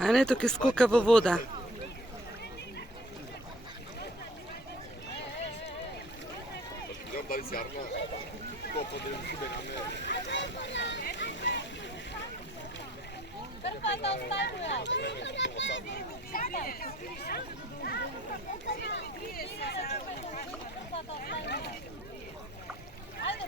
А не тук скока во вода. Dali si arma, dopo devi subire a me. Perfetto, stai qui. Haydi,